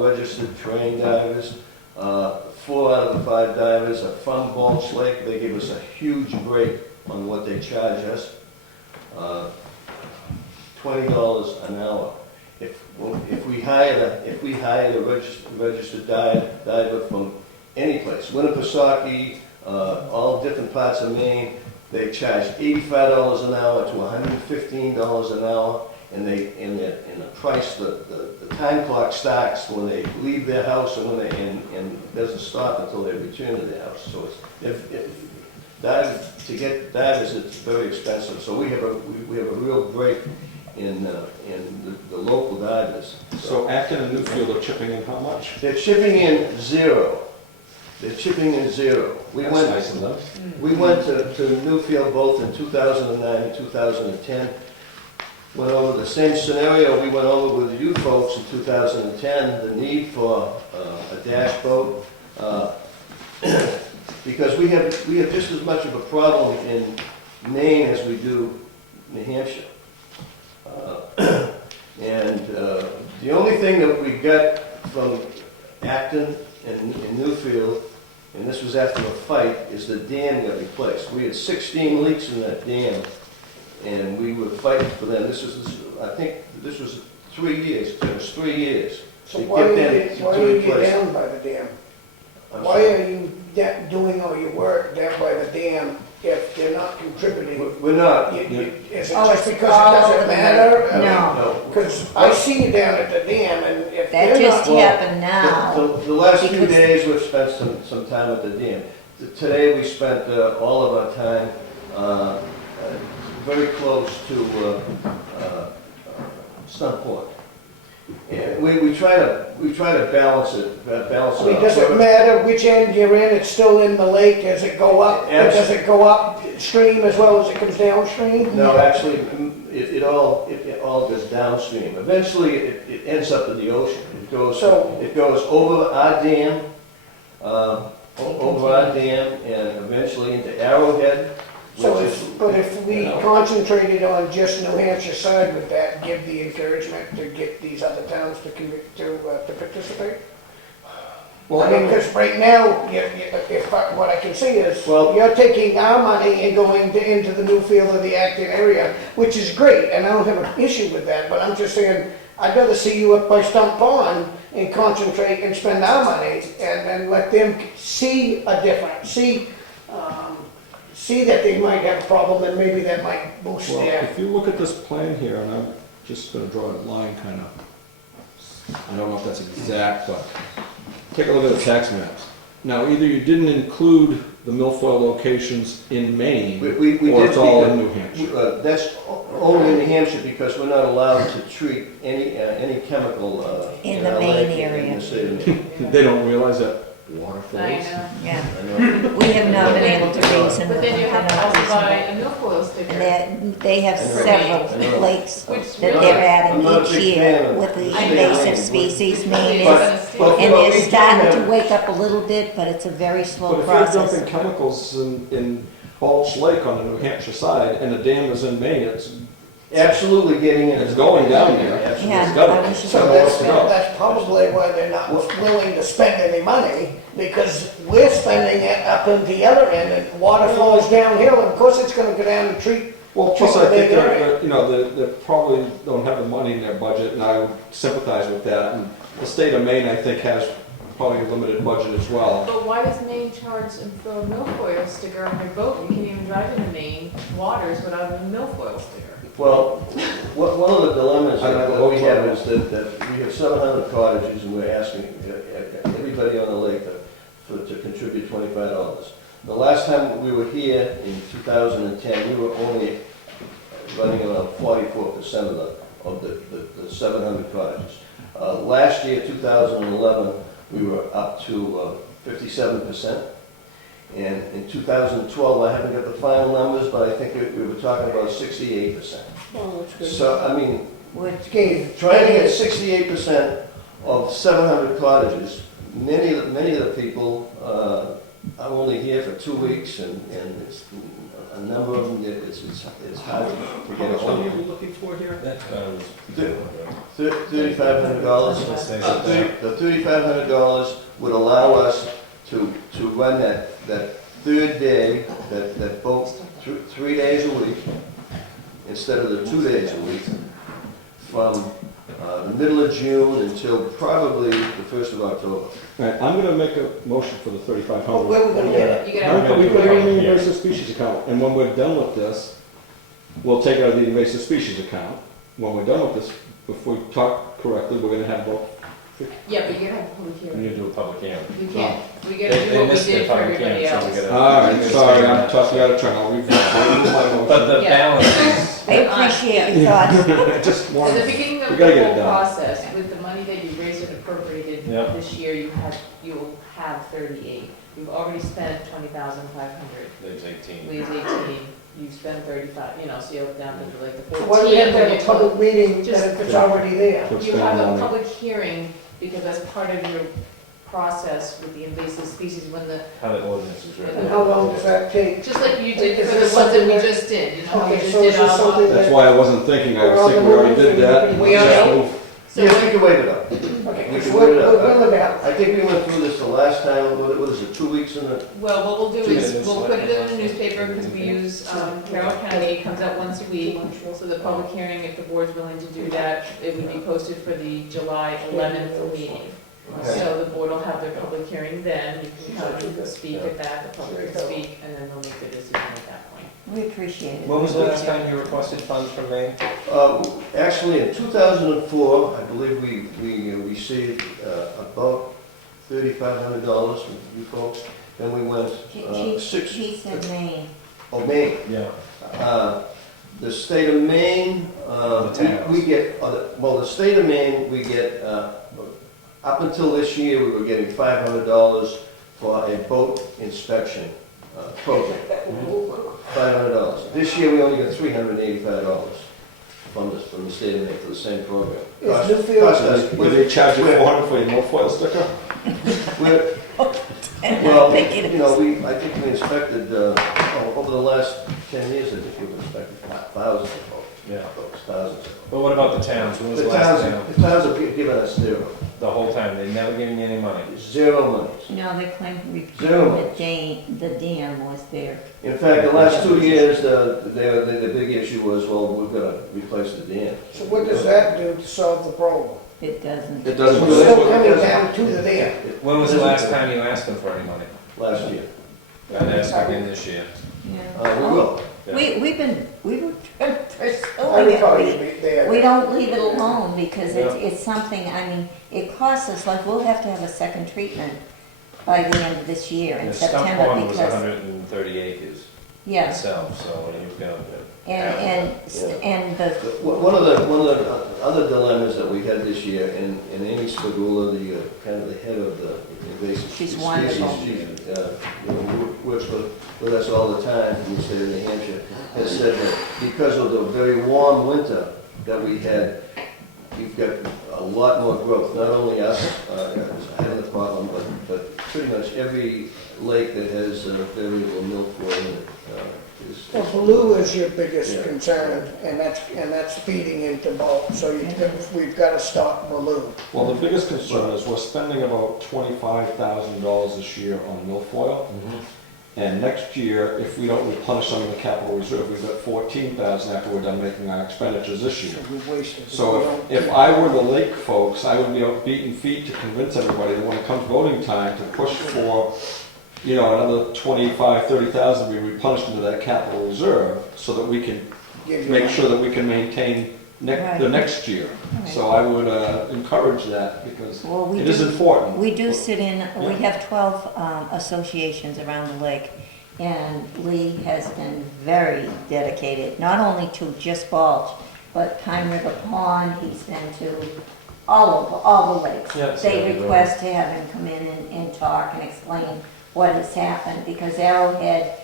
all registered trained divers. 4 out of the 5 divers are from Balch Lake. They give us a huge break on what they charge us. $20 an hour. If we hired a registered diver from any place, Winnipesaukee, all different parts of Maine, they charge $85 an hour to $115 an hour, and the price, the time clock starts when they leave their house and and doesn't stop until they return to their house. So to get divers, it's very expensive. So we have a real break in the local divers. So Acton and Newfield are chipping in how much? They're chipping in zero. They're chipping in zero. We That's went nice of them. We went to Newfield both in 2009 and 2010. Went over the same scenario we went over with you folks in 2010, the need for a dash boat. Because we have just as much of a problem in Maine as we do New Hampshire. The only thing that we got from Acton and Newfield, and this was after a fight, is the dam got replaced. We had 16 leaks in that dam, and we were fighting for them. I think this was 3 years. It was 3 years. So why are you down by the dam? Why are you doing all your work down by the dam if they're not contributing? We're not. Is it just because it doesn't matter? No. Because I see you down at the dam, and if That they're just not... happened now. The last few Because- days, we've spent some time at the dam. Today, we spent all of our time very close to Stump Point. And we try to balance it. I mean, does it matter which end you're in? It's still in the lake. Does it go up? Or does it go upstream as well as it comes downstream? No, actually, it all goes downstream. Eventually, it ends up in the ocean. It goes over our dam, and eventually into Arrowhead. But if we concentrated on just New Hampshire side, would that give the encouragement to get these other towns to participate? Well, I mean, because right now, what I can see is, you're taking our money and going into the Newfield or the Acton area, which is great, and I don't have an issue with that, but I'm just saying, I'd rather see you up by Stump Pond and concentrate and spend our money, and then let them see a difference, see that they might have a problem, and maybe that might boost Well, their... if you look at this plan here, and I'm just gonna draw a line kind of, I don't know if that's exact, but take a look at the tax maps. Now, either you didn't include the milfoil locations in Maine, or it's all in New Hampshire. That's only in New Hampshire because we're not allowed to treat any chemical In the our Maine lake area. in the state of Maine. They don't realize that water flows. I know. Yeah, I know. we have not been able to reason But with then you them. have to also buy a milfoil sticker. And they have I know. several lakes Which that really- they're I'm not a adding big each fan year of with the I know. invasive species. Maine But- is, but and what we they're do starting have- to wake up a little bit, but it's a very slow But if you're process. dumping chemicals in Balch Lake on the New Hampshire side, and the dam is in Maine, it's Absolutely getting in. It's going down there. Absolutely. Yeah, It's gotta I be. wish it So was. that's probably why they're not willing to spend any money, because we're spending it up in the other end, and water flows downhill, and of course it's gonna go down and treat. Well, plus I think Treat the they probably don't have the money in their budget, and I would sympathize with that. And the state of Maine, I think, has probably a limited budget as well. But why does Maine charge for a milfoil sticker on your boat? You can't even drive into Maine waters without a milfoil sticker. Well, one of the dilemmas I don't that know. we have is that we have 700 cottages, and we're asking everybody on the lake to contribute $25. The last time we were here in 2010, we were only running around 44% of the 700 cottages. Last year, 2011, we were up to 57%. And in 2012, I haven't got the final numbers, but I think we were talking about 68%. Oh, that's good. So, I mean, Which trying to get 68% of 700 cottages, many of the people are only here for 2 weeks, and it's a number of them, it's hard to How get a much hold money of. are we looking for here? That's what I was. $3,500. Let's say that. The $3,500 would allow us to run that third day, that boat, 3 days a week, instead of the 2 days a week, from the middle of June until probably the 1st of October. All right, I'm gonna make a motion for the Where 3,500. we gonna get it? You gotta. We put it in the invasive species account, and when we're done with this, we'll take it out of the invasive species account. When we're done with this, if we talk correctly, we're gonna have about, Yeah, but you're gonna have a public We hearing. need to do a public hearing. We can't, we They- gotta do they what we missed their did for public everybody hearing, so we else. gotta- all right, sorry, I'm talking out of turn, I'll review my motion. But the Yeah. balance is, I appreciate your thoughts. I just At want the to, beginning we of gotta the get it whole done. process, with the money that you raised and appropriated Yep. this year, you'll have 38. You've already spent 20,500. there's 18. Leaves 18, you've spent 35, so you're down to like the 14. Why do we have to have a when public meeting Just- if it's already there? to you spend have a money. public hearing, because that's part of your process with the invasive species, when How the ordinance is written. And how long does that take? just like you did Is for the this ones that something we that- just did, how we Okay, just so is did this all something of. That's why I wasn't thinking, I was We're on thinking the we already move, did that. and we Let's already- move. So Yes, we're- we can waive it up. Okay, We so can we're wait it up. good with that. I think we went through this the last time, what is it, 2 weeks in a, Well, what we'll do Do is, it in we'll put it in the the newspaper, because we use Carroll County, it comes out once a week. So the public hearing, if the board's willing to do that, it would be posted for the July 11th meeting. So the board will have their public hearing then, you can come and speak at that, the public can speak, and then they'll make the decision at that point. We appreciate it. When was the last time you requested funds from Maine? actually in 2004, I believe we received about $3,500 from you folks. Then we went six, He said Maine. oh, Maine. Yeah. The state of Maine, we get, the state of Maine, we get, up until this year, we were getting $500 for a boat inspection program. $500. This year, we only got $385 from the state of Maine for the same program. Is Cost Newfield- us- Will they charge you we're- 400 for your milfoil sticker? we're- Well, I think we inspected, over the last 10 years, I think we've inspected thousands of boats. Yeah. Thousands of boats. But what about the towns? When was The the last towns, time? the towns have given us zero. The whole time, they never given you any money? Zero money. No, they claim Zero. the dam was there. In fact, the last 2 years, the big issue was, well, we've got to replace the dam. So what does that do to solve the problem? It doesn't. It doesn't. We're still coming down to the dam. When was the last time you asked them for any money? Last year. I'd ask again this year. Yeah. We will. Yeah. We were I pursuing recall it. you being there. We don't leave it alone because Yeah. it's something, I mean, it costs us, like, we'll have to have a second treatment by the end of this year in The stump September pond was because, 130 acres yeah, itself, so you've got. and the, One of the other dilemmas that we had this year, and Amy Spagula, the kind of the head of the invasive She's species, wonderful. she works with us all the time in the state of New Hampshire, has said that because of the very warm winter that we had, we've got a lot more growth. Not only us having the problem, but pretty much every lake that has very little milfoil in it is. Well, blue is your biggest Yeah. concern, and that's feeding into Balch, so we've got to stop blue. Well, the biggest concern is we're spending about $25,000 this year on milfoil. And next year, if we don't replenish some of the capital reserve, we've got 14,000 after we're done making our expenditures this year. So we wasted. So if I were the lake folks, I would be out beating feet to convince everybody that when it comes voting time to push for, another 25, 30,000 be replenished into that capital reserve so that we can make sure that we can maintain the next year. Right. So I would encourage that because well, we it is do, important. we do sit in, we have 12 associations around the lake. And Lee has been very dedicated, not only to just Balch, but Pine River Pond, he's been to all the lakes. Yeah, They request to have him come in and talk and explain what has happened, because Arrowhead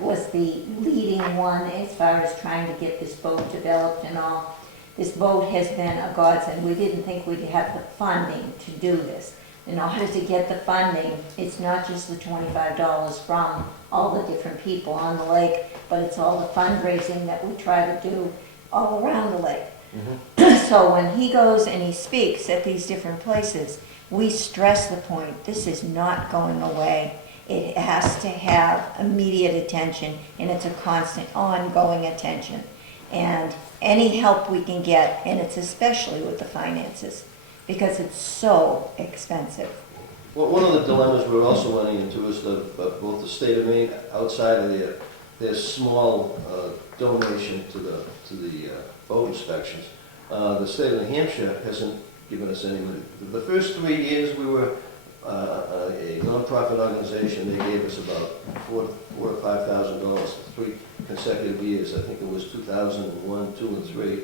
was the leading one as far as trying to get this boat developed and all. This boat has been a godsend. We didn't think we'd have the funding to do this. in order to get the funding, it's not just the $25 from all the different people on the lake, but it's all the fundraising that we try to do all around the lake. So when he goes and he speaks at these different places, we stress the point, this is not going away. It has to have immediate attention, and it's a constant, ongoing attention. And any help we can get, and it's especially with the finances, because it's so expensive. Well, one of the dilemmas we're also running into is both the state of Maine, outside of their small donation to the boat inspections, the state of New Hampshire hasn't given us any money. The first 3 years we were a nonprofit organization, they gave us about $4,000 to $5,000 for 3 consecutive years. I think it was 2001, 2, and 3.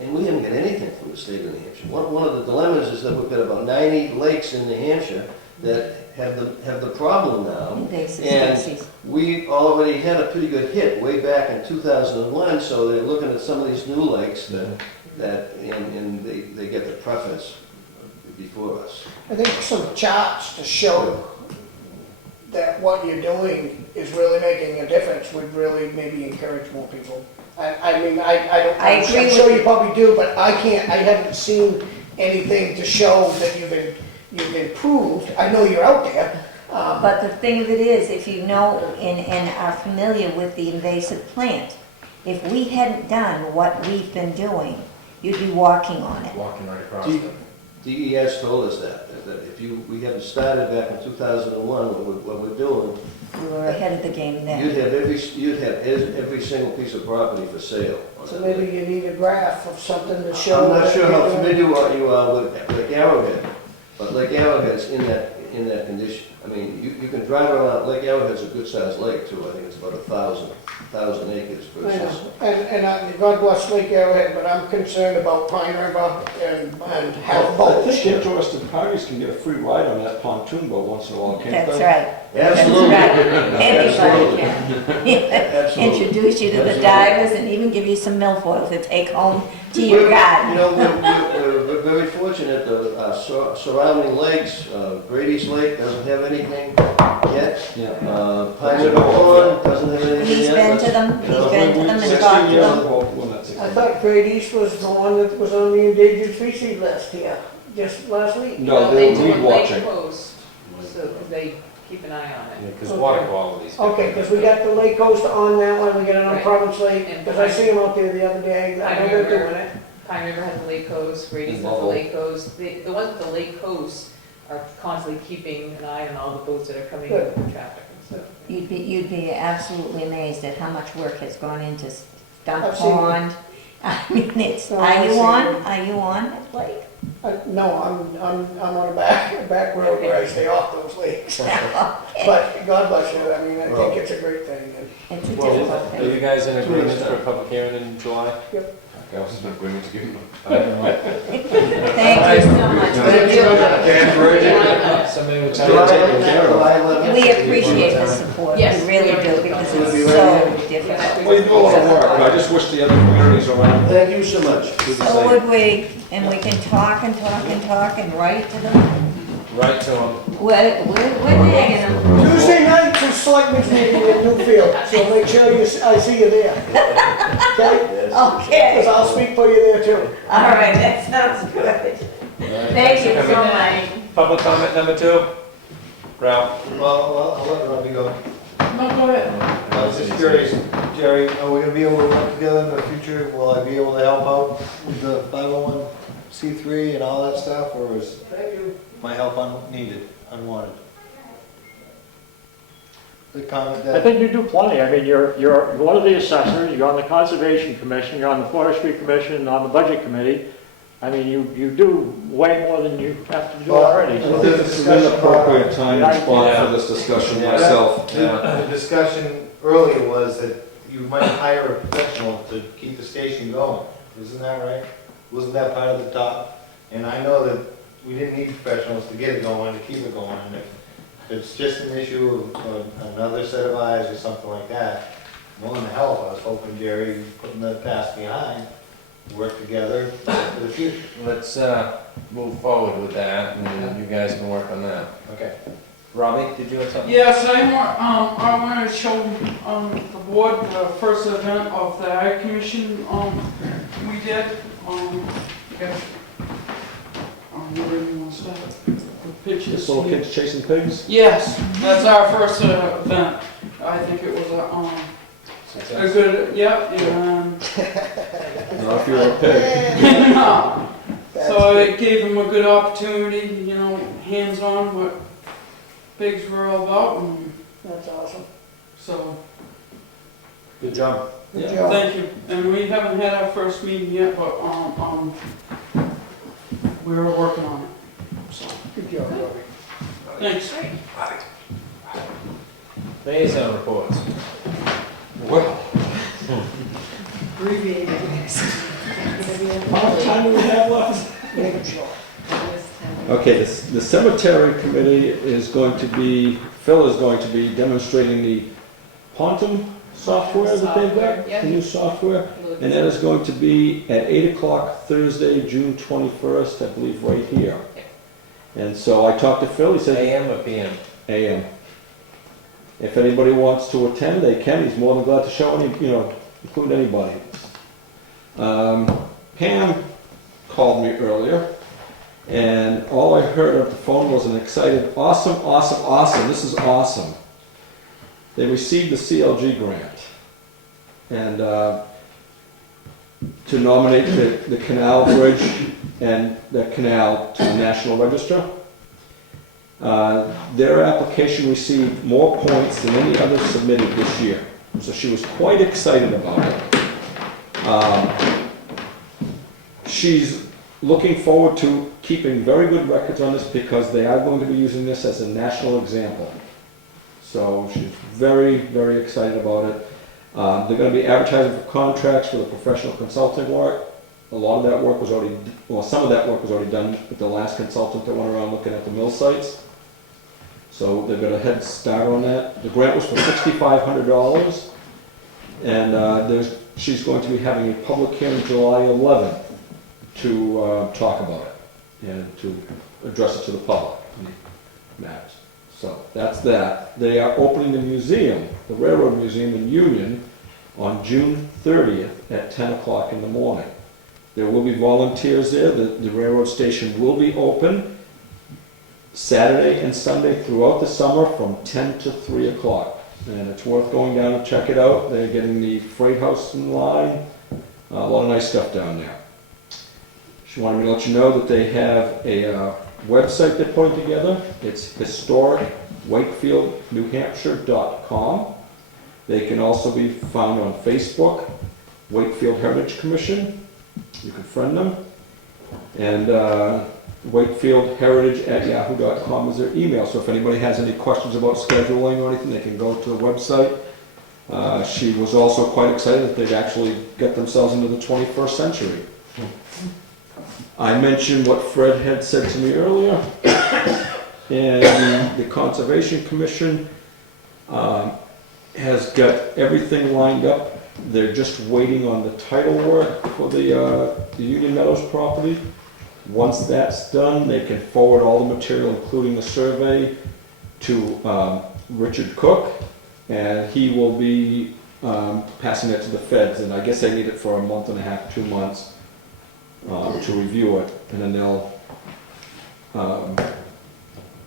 And we haven't got anything from the state of New Hampshire. One of the dilemmas is that we've got about 90 lakes in New Hampshire that have the problem now. Invasive And species. we already had a pretty good hit way back in 2001, so they're looking at some of these new lakes and they get the preference before us. I think some charts to show that what you're doing is really making a difference would really maybe encourage more people. I mean, I don't, I agree I'm with sure you. you probably do, but I haven't seen anything to show that you've improved. I know you're out there. But the thing of it is, if you know and are familiar with the invasive plant, if we hadn't done what we've been doing, you'd be walking on it. Walking right across Do- it. DES told us that if we hadn't started back in 2001, what we're doing, We were ahead of the game you'd then. have every single piece of property for sale. on So that maybe lake. you need a graph of something to show. I'm not that sure how you're- familiar you are with Lake Arrowhead, but Lake Arrowhead's in that condition. I mean, you can drive around, Lake Arrowhead's a good-sized lake too. I think it's about 1,000 acres I know. versus. God bless Lake Arrowhead, but I'm concerned about Pine River and Half I think Bulge. interested parties can get a free ride on that pontoon boat once in a while, can't That's they? right. Absolutely. Anybody Absolutely. can. Absolutely. Introduce you to the Absolutely. divers and even give you some milfoil to take home to your You garden. know, we're very fortunate, the surrounding lakes, Brady's Lake doesn't have anything yet. Yeah. Pine River Pond doesn't have anything He's yet. been to them, You he's know, been to them and 16 talked to years them. old when that's I thought Great East was the one that was on the endangered species list here, just last week. No, they they're do weed a lake watching. post, so, 'cause they keep an eye on it. Because water quality's. Okay, because we got the Lake Coast on that one, we got it on Right. Province Lake, And because I see them out there the other day, I know they're doing it. Pine River has the lake coast, Brady's has the Lovell. lake coast. The ones with the lake coast are constantly keeping an eye on all the boats that are coming in Good. with the traffic and stuff. You'd be absolutely amazed at how much work has gone into Stump I've seen it. Pond. I mean, it's, No, are I've you seen on? it. Are you on that lake? No, I'm on a back road where I stay off those lakes. Okay. But God bless you, I mean, I Well- think it's a great thing. And It's a Well, difficult are thing. you guys in agreement for a public hearing in July? Yep. Okay, I was in agreement to give them. Thank you so much. Somebody would tell July you to take care of it. 11th. We appreciate the support, we Yes, really we are. do, because We'll be it's right so here. difficult. Well, you do a lot of work, but I just wish the other communities around Thank you so much. did the So same. would we, and we can talk and talk and talk and write to them. Right to them. We're nagging them. Tuesday night to selectmen's meeting in Newfield, so make sure I see you there. Okay? Because Okay, I'll speak for you there too. all right, that sounds good. Thank you so much. Public comment number 2? Ralph? Well, I'll let Robbie go. No, go ahead. I was just curious, Jerry, are we gonna be able to work together in the future? Will I be able to help out with the 501c3 and all that stuff, or is Thank you. my help unneeded, unwanted? The comment I that, think you do plenty. I mean, you're one of the assessors, you're on the Conservation Commission, you're on the Forestry Commission, on the Budget Committee. I mean, you do way more than you have to do already. I So think this is an appropriate time and spot for this discussion Yeah. myself. the discussion earlier was that you might hire a professional to keep the station going. Isn't that right? Wasn't that part of the talk? And I know that we didn't need professionals to get it going, to keep it going. And if it's just an issue of another set of eyes or something like that, more than help. I was hoping Jerry, putting the past behind, work together for the future. Let's move forward with that, and you guys can work on that. Okay. Robbie, did you have something? Yes, I want to show the board the first event of the Ag Commission we did. Yes. Where do you want to start? The pictures. Just little here. kids chasing pigs? Yes, that's our first event. I think it was a good, yeah, and Not if you're a pig. so it gave them a good opportunity, you know, hands-on what pigs were all about, and That's awesome. so, Good job. Good Yeah. job. thank you. And we haven't had our first meeting yet, but, we were working on it, so, Good job, Robbie. thanks. Liaison reports. Well, Abbreviated. how much time do we have left? Make it short. Okay, the cemetery committee is going to be, Phil is going to be demonstrating the Pontum software that they've got, Yeah. the new software. And that is going to be at 8 o'clock Thursday, June 21st, I believe, right here. And so I talked to Phil, he said AM or PM? AM. If anybody wants to attend, they can, he's more than glad to show any, include anybody. Pam called me earlier, and all I heard on the phone was an excited, awesome, awesome, awesome, this is awesome. They received the CLG grant, and to nominate the canal bridge and the canal to the National Register. Their application received more points than any other submitted this year, so she was quite excited about it. She's looking forward to keeping very good records on this because they are going to be using this as a national example. So she's very, very excited about it. They're going to be advertising for contracts for the professional consulting work. A lot of that work was already, well, some of that work was already done with the last consultant that went around looking at the mill sites. So they've got a head start on that. The grant was for $6,500, and she's going to be having a public hearing July 11th to talk about it and to address it to the public. Matters. So that's that. They are opening the museum, the Railroad Museum in Union, on June 30th at 10 o'clock in the morning. There will be volunteers there. The railroad station will be open Saturday and Sunday throughout the summer from 10 to 3 o'clock. And it's worth going down to check it out. They're getting the freight house in line. A lot of nice stuff down there. She wanted me to let you know that they have a website they're putting together. It's historicwakefieldnewhampshire.com. They can also be found on Facebook, Wakefield Heritage Commission. You can friend them. And wakefieldheritage@yahoo.com is their email. So if anybody has any questions about scheduling or anything, they can go to the website. She was also quite excited that they'd actually get themselves into the 21st century. I mentioned what Fred had said to me earlier, and the Conservation Commission has got everything lined up. They're just waiting on the title work for the Union Meadows property. Once that's done, they can forward all the material, including the survey, to Richard Cook, and he will be passing it to the feds, and I guess they need it for a month and a half, 2 months. To review it, and then they'll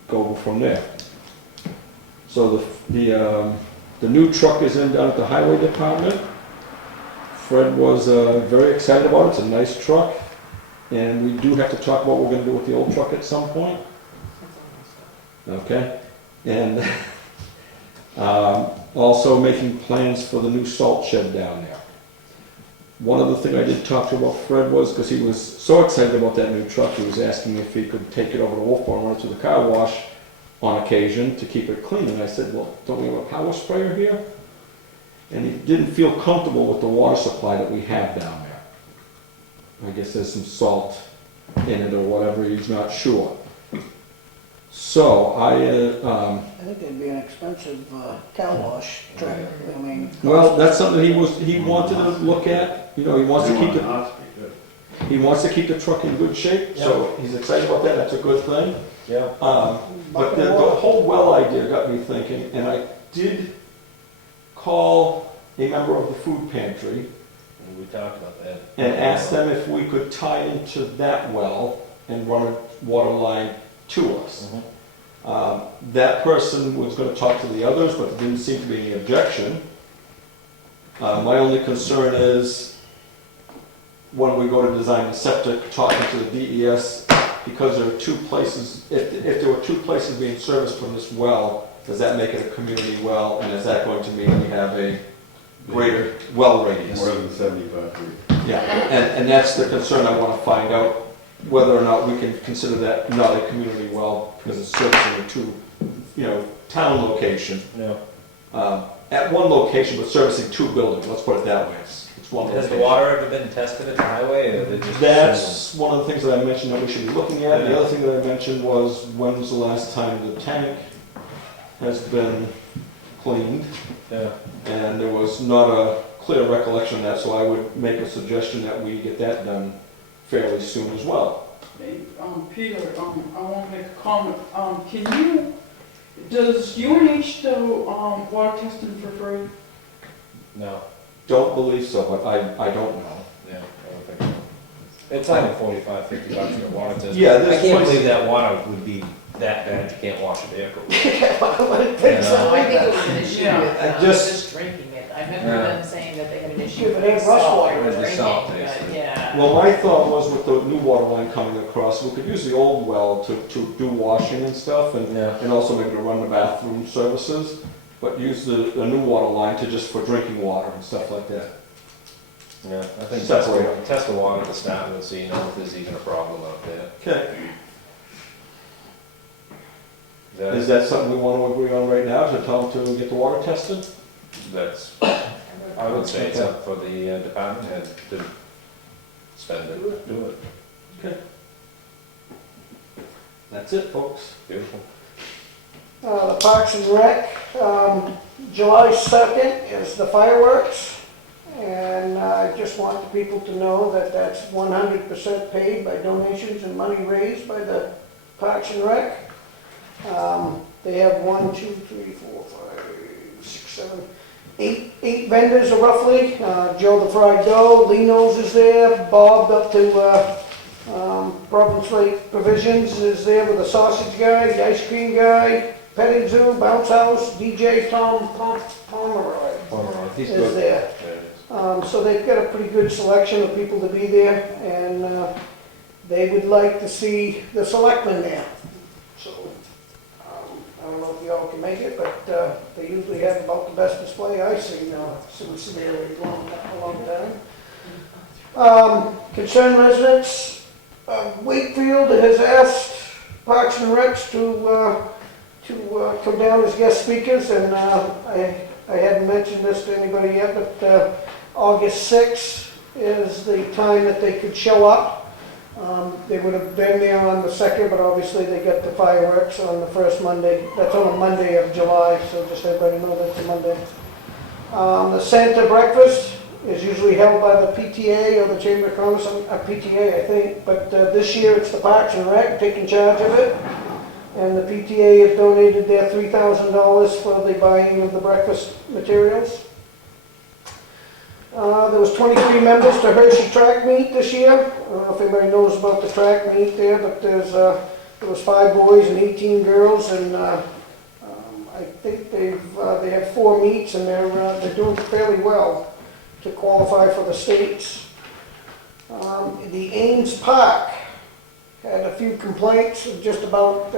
go from there. So the new truck is in down at the Highway Department. Fred was very excited about it. It's a nice truck, and we do have to talk about what we're going to do with the old truck at some point. Okay, and also making plans for the new salt shed down there. One other thing I did talk to about Fred was, because he was so excited about that new truck, he was asking if he could take it over to Wolfboro and run it through the car wash on occasion to keep it clean. And I said, well, don't we have a power sprayer here? And he didn't feel comfortable with the water supply that we have down there. I guess there's some salt in it or whatever, he's not sure. So I think it'd be an expensive car wash truck. I mean. well, that's something he wanted to look at. You know, he wants to keep it. He wants to keep the truck in good shape, so he's excited about that, that's a good thing. Yeah. But the whole well idea got me thinking, and I did call a member of the food pantry We talked about that. and asked them if we could tie into that well and run a water line to us. That person was gonna talk to the others, but there didn't seem to be any objection. My only concern is, when we go to design the septic, talking to the DES, because there are two places, if there were two places being serviced from this well, does that make it a community well, and is that going to mean we have a greater well radius? More than 75 feet. Yeah, and that's the concern I wanna find out, whether or not we can consider that not a community well, because it's servicing a two, town location. Yeah. At one location, but servicing two buildings, let's put it that way. It's one Has the location. water ever been tested at the highway, or they just? That's one of the things that I mentioned that we should be looking at. The other thing that I mentioned was, when was the last time the tank has been cleaned? Yeah. And there was not a clear recollection of that, so I would make a suggestion that we get that done fairly soon as well. Hey, Peter, I want to make a comment. Does UNH do, water testing for free? No. Don't believe so, but I don't know. Yeah, I don't think so. It's like $45, $50 for a water test. Yeah, I this can't place- believe that water would be that bad you can't wash a vehicle. I wouldn't think Yeah. so. I think it was an issue Yeah. with Just- just drinking it. I remember Yeah. them saying that they had an issue Yeah, but with they have rush salt water. for With the drinking, salt, but basically. yeah. Well, my thought was, with the new water line coming across, we could use the old well to do washing and stuff, Yeah. and also maybe to run the bathroom services, but use the new water line to just for drinking water and stuff like that. Yeah, I think Separate. test the water to start with, so you know if there's even a problem out there. Okay. Is That's, that something we want to agree on right now, to tell them to get the water tested? I would say it's up for the department head to spend it, do it. That's it, folks. Beautiful. The Parks and Rec, July 2nd is the fireworks. And I just want the people to know that that's 100% paid by donations and money raised by the Parks and Rec. They have 8 vendors roughly. Joe the Fried Dough, Lino's is there, Bob up to Province Lake Provisions is there with the sausage guy, the ice cream guy, petting zoo, bounce house, DJ Tom Pomeroy He's is good. there. So they've got a pretty good selection of people to be there, and they would like to see the selectmen there. So, I don't know if y'all can make it, but they usually have about the best display I've seen since they're a long time. Concerned residents, Wakefield has asked Parks and Recs to come down as guest speakers, and I hadn't mentioned this to anybody yet, but August 6th is the time that they could show up. They would have been there on the 2nd, but obviously they got the fireworks on the first Monday. That's on a Monday of July, so just everybody know that's a Monday. The Santa breakfast is usually held by the PTA or the Chamber of Commerce, PTA I think, but this year it's the Parks and Rec taking charge of it. And the PTA has donated their $3,000 for the buying of the breakfast materials. There was 23 members to Hershey track meet this year. I don't know if anybody knows about the track meet there, but there was 5 boys and 18 girls, and I think they have 4 meets, and they're doing fairly well to qualify for the states. The Ames Park had a few complaints just about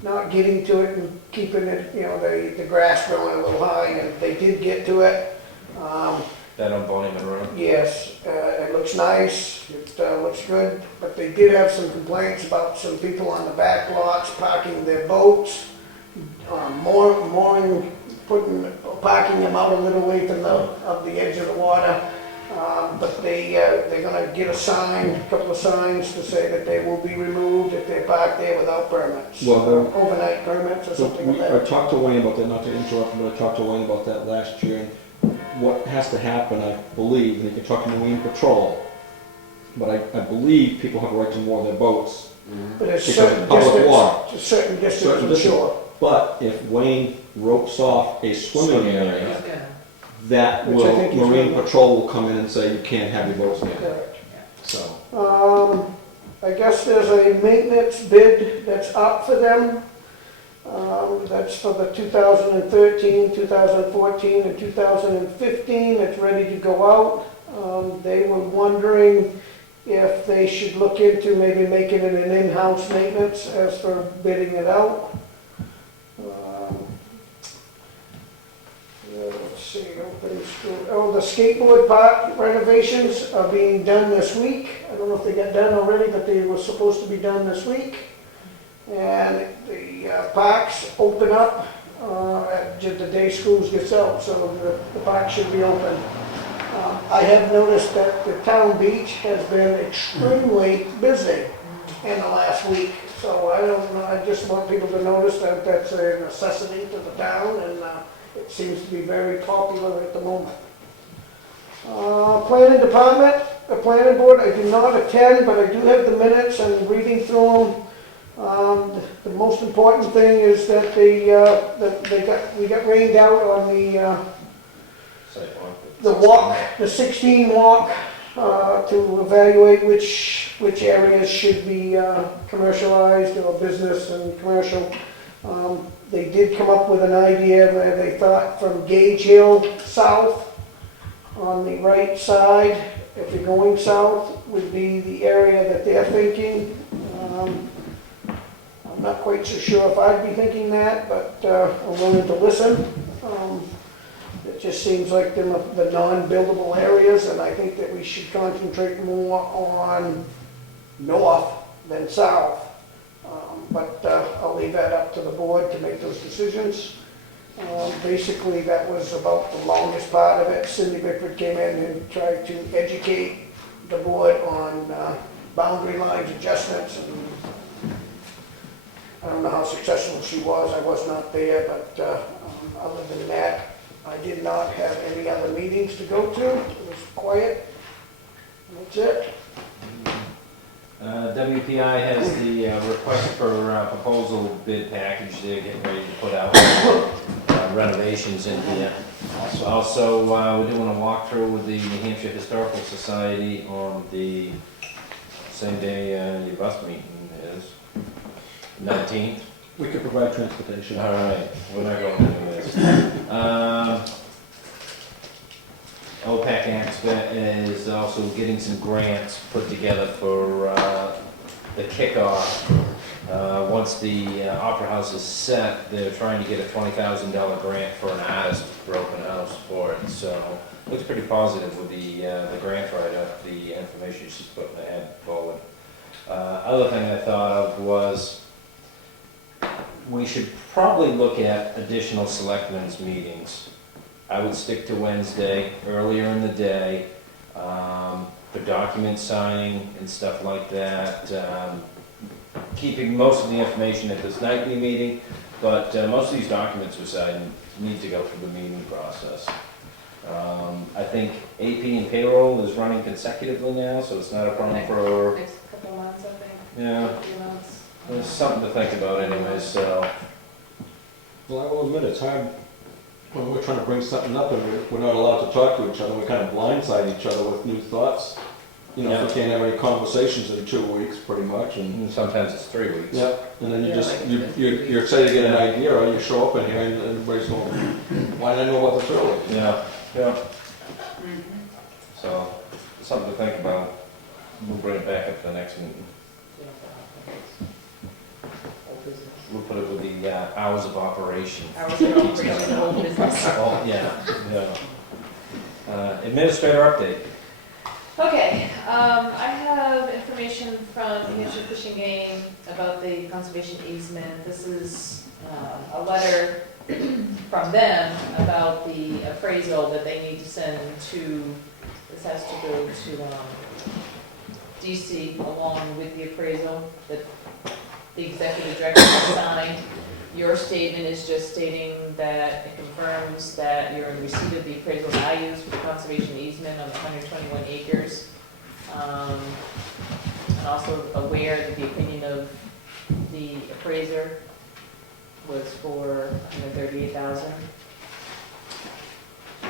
not getting to it and keeping it, the grass growing a little high, and they did get to it. That on Bonnie Monroe? Yes, it looks nice, it looks good, but they did have some complaints about some people on the back lots parking their boats, mooring, parking them out a little way from the edge of the water. But they're gonna get a couple of signs to say that they will be removed if they're parked there without permits. Well, Overnight permits or something like I that. talked to Wayne about that, not to interrupt, but I talked to Wayne about that last year. And what has to happen, I believe, and you can talk to Marine Patrol, but I believe people have a right to moor their boats. But it's Because certain of public water. distance, certain distance Certain from distance. shore. But if Wayne ropes off a swimming area, Yeah. that Which I will, think is Marine really- Patrol will come in and say you can't have your boats there. Correct. So, I guess there's a maintenance bid that's up for them. That's for the 2013, 2014, and 2015. It's ready to go out. They were wondering if they should look into maybe making it an in-house maintenance as for bidding it out. Let's see, open school. Oh, the skateboard park renovations are being done this week. I don't know if they got done already, but they were supposed to be done this week. And the parks open up just the day schools gets out, so the park should be open. I have noticed that the town beach has been extremely busy in the last week. So I don't know, I just want people to notice that that's a necessity to the town, and it seems to be very popular at the moment. Planning department, the planning board, I do not attend, but I do have the minutes and reading through them. The most important thing is that we got rained out on the walk, the 16 walk, to evaluate which areas should be commercialized or business and commercial. They did come up with an idea where they thought from Gage Hill south on the right side, if you're going south, would be the area that they're thinking. I'm not quite so sure if I'd be thinking that, but I'm willing to listen. It just seems like the non-buildable areas, and I think that we should concentrate more on north than south. But I'll leave that up to the board to make those decisions. Basically, that was about the longest part of it. Cindy Bickford came in and tried to educate the board on boundary lines adjustments, and I don't know how successful she was. I was not there, but other than that, I did not have any other meetings to go to. It was quiet. That's it. WPI has the request for proposal bid package they're getting ready to put out, renovations in here. Also, we're doing a walkthrough with the New Hampshire Historical Society on the same day your bus meeting is, 19th. we could provide transportation. All right, we're not going into this. OPEC Expo is also getting some grants put together for the kickoff. Once the Opera House is set, they're trying to get a $20,000 grant for an artist for open house for it. So looks pretty positive with the grant write-up, the information she's putting ahead forward. Other thing I thought of was we should probably look at additional selectmen's meetings. I would stick to Wednesday, earlier in the day, for document signing and stuff like that. Keeping most of the information at this nightly meeting, but most of these documents we're signing need to go through the meeting process. I think AP and payroll is running consecutively now, so it's not a problem for, Next couple of months, I think. yeah, A few months. there's something to think about anyway, so. Well, I will admit, it's hard when we're trying to bring something up and we're not allowed to talk to each other. We kind of blindside each other with new thoughts. You know, if we can't have any conversations in 2 weeks, pretty much, and Sometimes it's 3 weeks. yeah, and then you Yeah, just, like you're excited to get an idea, or you show up in here and everybody's going, why did I know about this early? Yeah, yeah, Mhm. so, something to think about. We'll bring it back up to the next meeting. We'll put it with the hours of operation. Hours of operation, old business. Oh, yeah, yeah. Administrator update. Okay, I have information from New Hampshire Fishing Game about the conservation easement. This is a letter from them about the appraisal that they need to send to, this has to go to DC along with the appraisal that the executive director has signed. Your statement is just stating that it confirms that you're in receipt of the appraisal values for the conservation easement on the 121 acres. And also aware that the opinion of the appraiser was for $138,000. It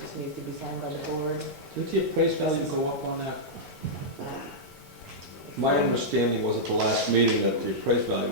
just needs to be signed by the board. Did the appraised value go up on that? My understanding was at the last meeting that the appraised value